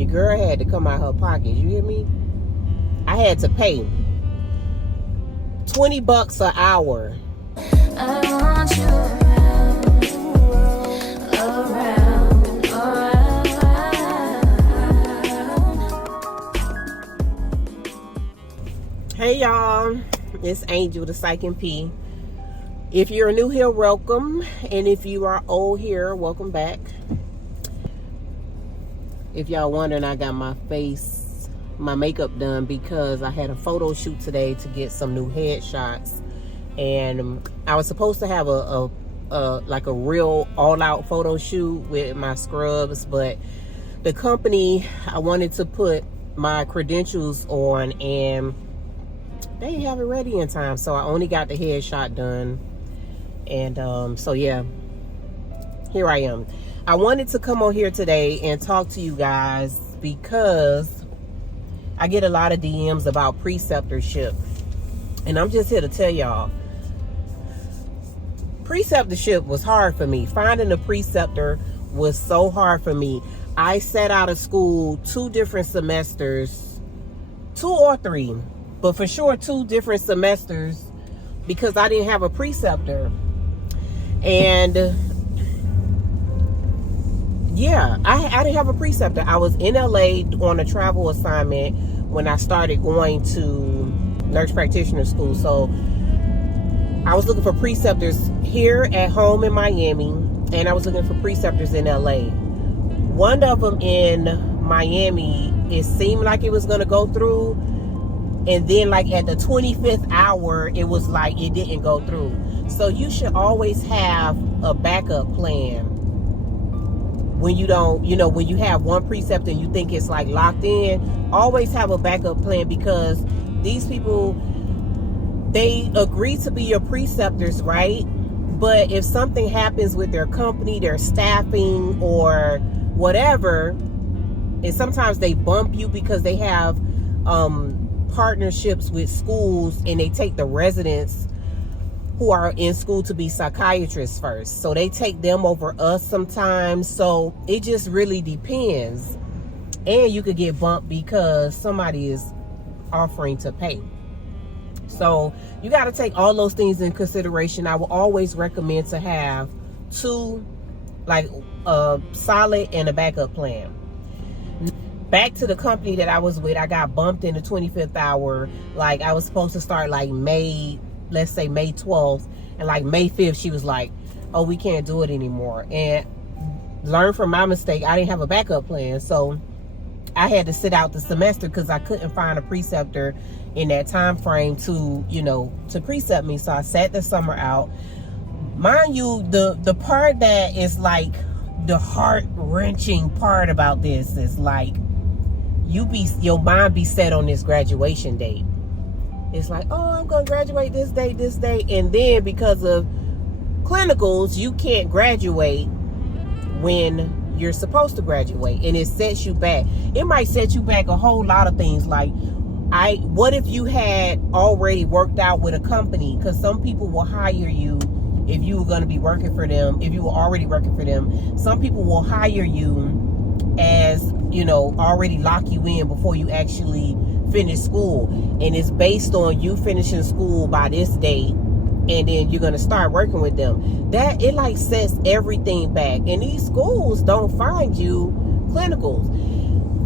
Your girl had to come out her pocket. You hear me? I had to pay $20 an hour. I want you around. Hey y'all, it's Angelthepsychnp. If you're new here, welcome. And if you are old here, welcome back. If y'all wondering, I got my makeup done because I had a photo shoot today to get some new headshots. And I was supposed to have a real all-out photo shoot with my scrubs, but the company, I wanted to put my credentials on and they didn't have it ready in time, so I only got the headshot done. And so yeah, here I am. I wanted to come on here today and talk to you guys because I get a lot of DMs about preceptorship, and I'm just here to tell y'all, preceptorship was hard for me. Finding a preceptor was so hard for me. I sat out of school 2 different semesters, 2 or 3, but for sure 2 different semesters, because I didn't have a preceptor. And yeah, I didn't have a preceptor. I was in LA on a travel assignment when I started going to nurse practitioner school. So I was looking for preceptors here at home in Miami, and I was looking for preceptors in LA. One of them in Miami, it seemed like it was going to go through, and then like at the 25th hour, it was like it didn't go through. So you should always have a backup plan when you don't, when you have one preceptor and you think it's like locked in. Always have a backup plan, because these people, they agree to be your preceptors, right? But if something happens with their company, their staffing or whatever, and sometimes they bump you because they have partnerships with schools, and they take the residents who are in school to be psychiatrists first. So they take them over us sometimes. So it just really depends. And you could get bumped because somebody is offering to pay. So you got to take all those things in consideration. I will always recommend to have 2, like a solid and a backup plan. Back to the company that I was with, I got bumped in the 25th hour. Like I was supposed to start like let's say May 12th, and like May 5th, she was like, oh, we can't do it anymore. And learn from my mistake, I didn't have a backup plan. So I had to sit out the semester because I couldn't find a preceptor in that time frame to precept me. So I sat the summer out. Mind you, the part that is like the heart-wrenching part about this is like, your mind be set on this graduation date. It's like, oh, I'm going to graduate this day. And then because of clinicals, you can't graduate when you're supposed to graduate. And it sets you back. It might set you back a whole lot of things. Like, what if you had already worked out with a company? Because some people will hire you if you were going to be working for them. If you were already working for them, some people will hire you as, already lock you in before you actually finish school, and it's based on you finishing school by this date, and then you're going to start working with them. That it like sets everything back. And these schools don't find you clinicals.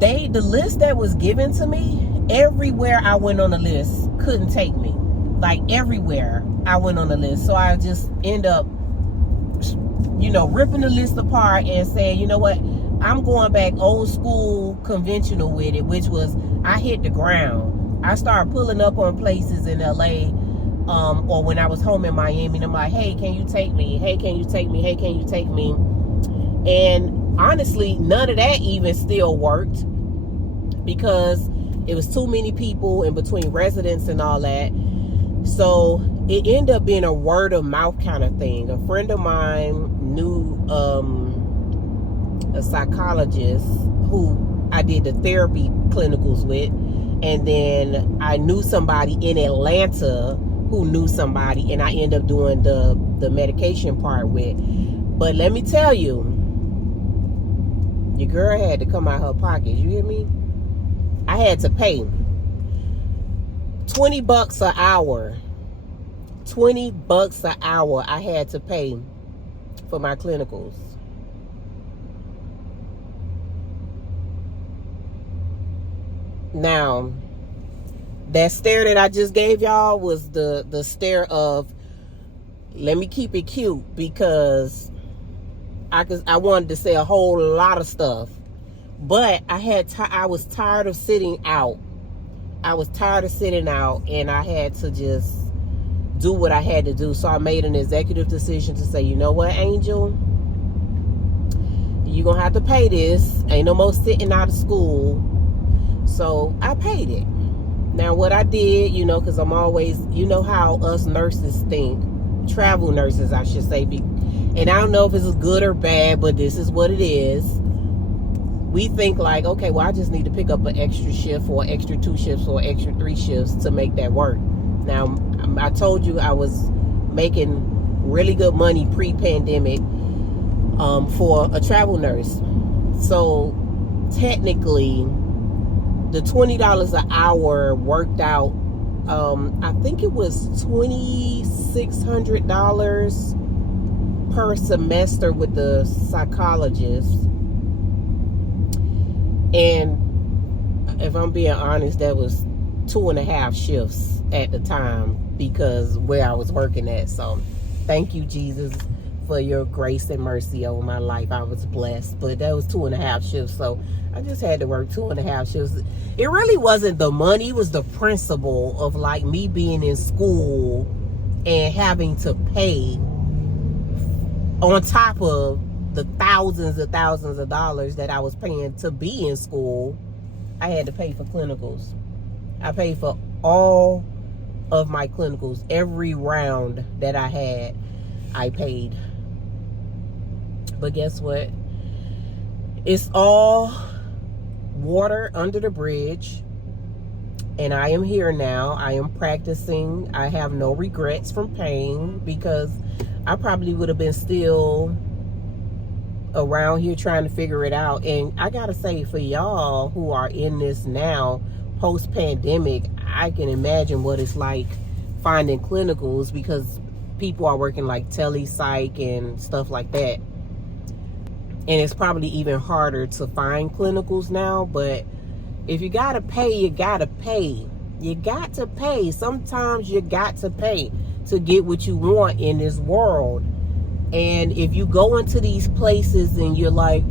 The list that was given to me, everywhere I went on the list couldn't take me. Like everywhere I went on the list. So I just end up ripping the list apart and saying, you know what, I'm going back old school conventional with it, which was I hit the ground. I started pulling up on places in LA, or when I was home in Miami, and I'm like, hey, can you take me? Hey, can you take me? Hey, can you take me? And honestly, none of that even still worked, because it was too many people in between residents and all that. So it ended up being a word of mouth kind of thing. A friend of mine knew a psychologist who I did the therapy clinicals with, and then I knew somebody in Atlanta who knew somebody, and I ended up doing the medication part with. But let me tell you, Your girl had to come out her pocket. You hear me? I had to pay $20 an hour. $20 an hour I had to pay for my clinicals. Now, that stare that I just gave y'all was the stare of, let me keep it cute, because I wanted to say a whole lot of stuff, but I was tired of sitting out. I was tired of sitting out, and I had to just do what I had to do. So I made an executive decision to say, you know what, Angel, you're gonna have to pay this. Ain't no more sitting out of school. So I paid it. Now what I did, you know, because I'm always, you know how us nurses think, travel nurses I should say, and I don't know if it's good or bad, but this is what it is. We think like, okay, well, I just need to pick up an extra shift or extra 2 shifts or extra 3 shifts to make that work. Now, I told you I was making really good money pre-pandemic for a travel nurse. So technically, the $20 an hour worked out, I think it was $2,600 per semester with the psychologist. And if I'm being honest, that was 2.5 shifts at the time because where I was working at. So thank you, Jesus, for your grace and mercy over my life. I was blessed, but that was 2.5 shifts. So I just had to work 2.5 shifts. It really wasn't the money, it was the principle of like me being in school and having to pay on top of the thousands of dollars that I was paying to be in school. I had to pay for clinicals. I paid for all of my clinicals. Every round that I had, I paid. But guess what? It's all water under the bridge. And I am here now. I am practicing. I have no regrets from paying, because I probably would have been still around here trying to figure it out. And I gotta say, for y'all who are in this now, post-pandemic, I can imagine what it's like finding clinicals, because people are working like tele-psych and stuff like that. And it's probably even harder to find clinicals now. But if you gotta pay, you gotta pay. You got to pay. Sometimes you got to pay to get what you want in this world. And if you go into these places and you're like,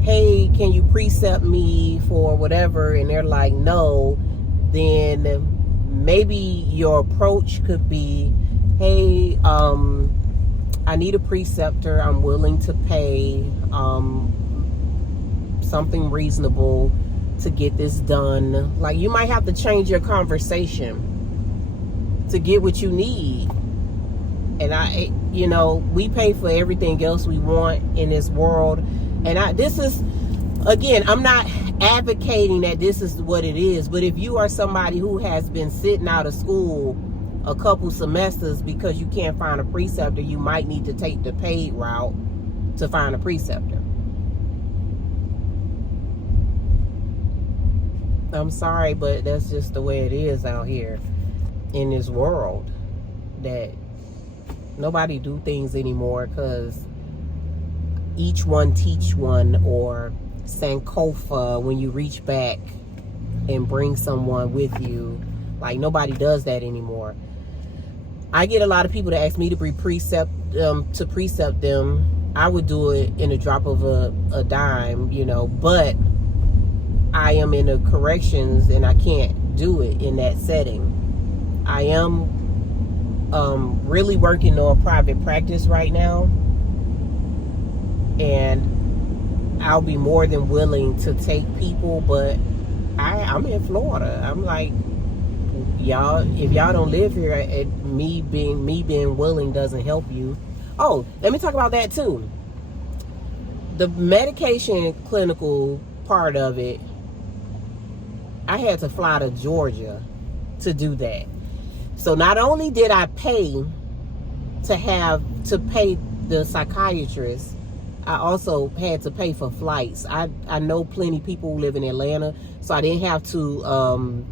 hey, can you precept me for whatever? And they're like, no. Then maybe your approach could be, hey, I need a preceptor. I'm willing to pay something reasonable to get this done. Like, you might have to change your conversation to get what you need. And you know, we pay for everything else we want in this world. And this is, again, I'm not advocating that this is what it is, but if you are somebody who has been sitting out of school a couple semesters because you can't find a preceptor, you might need to take the paid route to find a preceptor. I'm sorry, but that's just the way it is out here in this world, that nobody do things anymore because each one teach one, or Sankofa, when you reach back and bring someone with you. Like, nobody does that anymore. I get a lot of people that ask me to be precept them. I would do it in a drop of a dime, you know, but I am in the corrections and I can't do it in that setting. I am really working on private practice right now, and I'll be more than willing to take people, but I'm in Florida. I'm like, y'all, if y'all don't live here, me being willing doesn't help you. Oh, let me talk about that too. The medication clinical part of it, I had to fly to Georgia to do that. So not only did I pay to pay the psychiatrist, I also had to pay for flights. I know plenty people who live in Atlanta, so I didn't have to,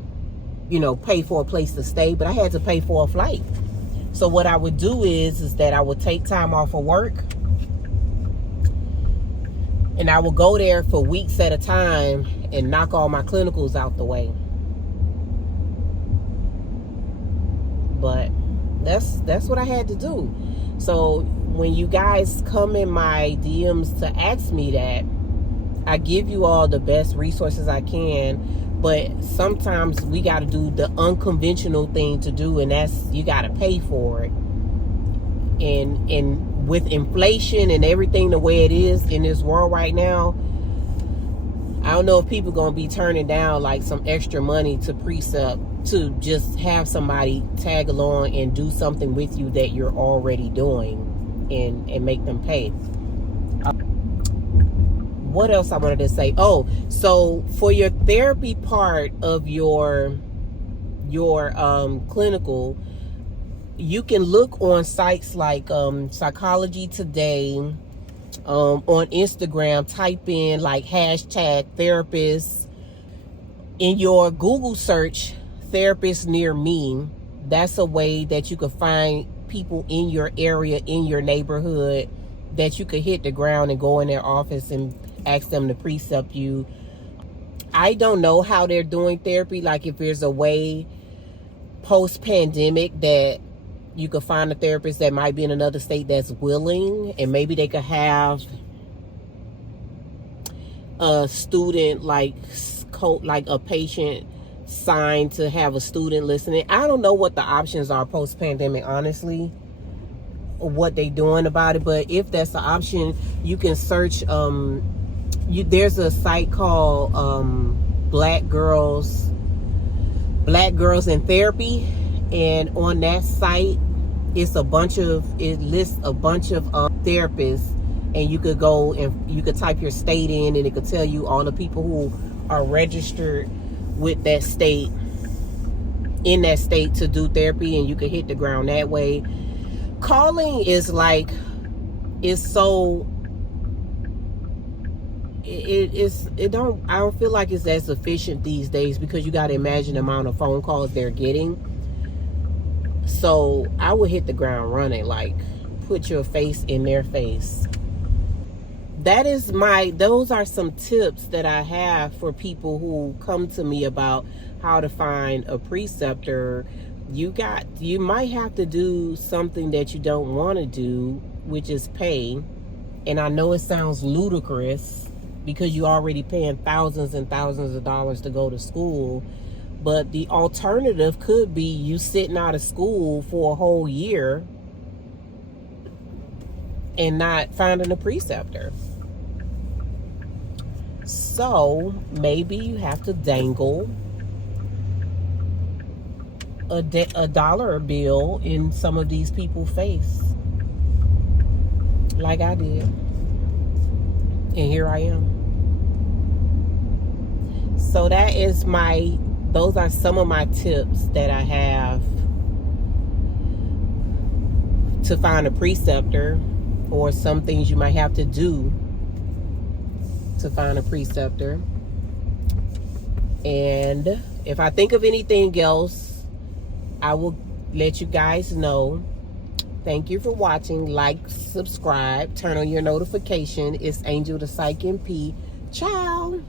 you know, pay for a place to stay, but I had to pay for a flight. So what I would do is that I would take time off of work, and I would go there for weeks at a time and knock all my clinicals out the way. But that's what I had to do. So when you guys come in my DMs to ask me that, I give you all the best resources I can, but sometimes we got to do the unconventional thing to do, and that's you got to pay for it. And with inflation and everything the way it is in this world right now, I don't know if people going to be turning down like some extra money to Precept to just have somebody tag along and do something with you that you're already doing and make them pay. What else I wanted to say? Oh, so for your therapy part of your clinical, you can look on sites like Psychology Today, on Instagram, type in like hashtag therapist. In your Google search, therapist near me, that's a way that you could find people in your area, in your neighborhood, that you could hit the ground and go in their office and ask them to precept you. I don't know how they're doing therapy, like if there's a way post-pandemic that you could find a therapist that might be in another state that's willing, and maybe they could have a student like a patient signed to have a student listening. I don't know what the options are post-pandemic, honestly, what they doing about it. But if that's the option, you can search. There's a site called Black Girls in Therapy, and on that site, it lists a bunch of therapists, and you could go and you could type your state in, and it could tell you all the people who are registered with that state, in that state, to do therapy, and you can hit the ground that way. Calling is like, it's so, I don't feel like it's as efficient these days, because you got to imagine the amount of phone calls they're getting. So I would hit the ground running, like put your face in their face. Those are some tips that I have for people who come to me about how to find a preceptor. You might have to do something that you don't want to do, which is pay. And I know it sounds ludicrous because you're already paying thousands and thousands of dollars to go to school. But the alternative could be you sitting out of school for a whole year and not finding a preceptor. So maybe you have to dangle a dollar bill in some of these people's face, like I did. And here I am. So those are some of my tips that I have to find a preceptor, or some things you might have to do to find a preceptor. And if I think of anything else, I will let you guys know. Thank you for watching. Like, subscribe, turn on your notification. It's Angel the Psych NP. Ciao.